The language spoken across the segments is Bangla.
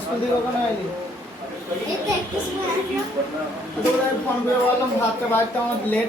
স্কুল থেকে ওখানে আইলি তোরা ফোন করে বললাম ভাতটা বাড়িতে আমার লেট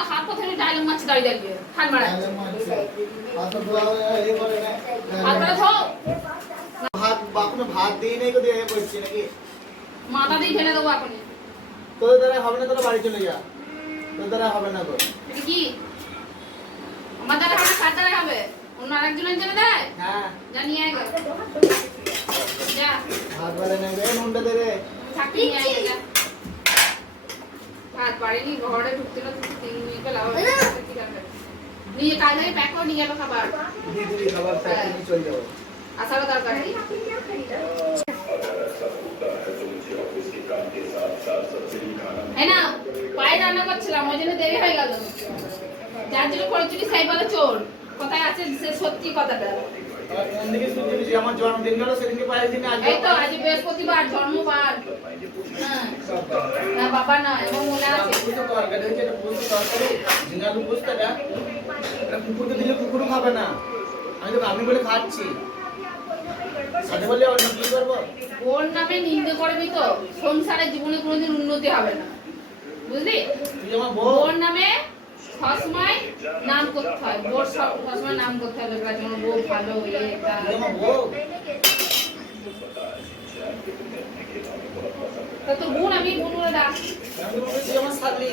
আমার হাত পথে ডায়লগ মারছে দাঁড়িয়ে দাঁড়িয়ে। হাত মারা হাত ভাত বাপুনে ভাত দিয়ে নেই তো দিয়ে বসছি নাকি? মাথা দিয়ে ফেলে দেবো এখন তোদের দ্বারা হবে না তোরা বাড়ি চলে যা। তোদের দ্বারা হবে না তো। কি? আমার দ্বারা হবে কার দ্বারা হবে? অন্য আরেকজনের জন্য দেয়? হ্যাঁ। নিয়ে আয়। যা। ভাত নেই রে নুনটা দে রে। থাকতে নিয়ে আয় ভাত ঘরে ঢুকতে না ঢুকতে তিন মিনিটে লাভ? নিয়ে কাজে প্যাক করে নিয়ে গেলো খাবার। যাব। আসারও দরকার নেই। হ্যাঁ না পায়ে রান্না করছিলাম ওই জন্য দেরি হয়ে গেল। যার জন্য খরচুরি সাইবালা চোর। কোথায় আছে সে সত্যি কথাটা। আমার জন্মদিন গেল সেদিনকে পায়ের দিনে আজকে এই তো আজ বৃহস্পতিবার জন্মবার। হ্যাঁ। না বাবা না বুঝতে তরকারি হয়েছে এটা বুঝতে তরকারি ঝিঙ্গালু বুঝতে না এটা কুকুরকে দিলে কুকুরও খাবে না। আমি তো আমি বলে খাচ্ছি। সাথে বললে অন্য কি করব? ওর নামে নিন্দে করবি তো। সংসারে জীবনে কোনোদিন উন্নতি হবে না। বুঝলি? তুই আমার বউ। ওর নামে সবসময় নাম করতে হয়। বোর সব- সবসময় নাম করতে হবে এবার যেমন বউ ভালো ইয়ে তা। তোর বোন আমি বোন বলে ডাক আমার শালি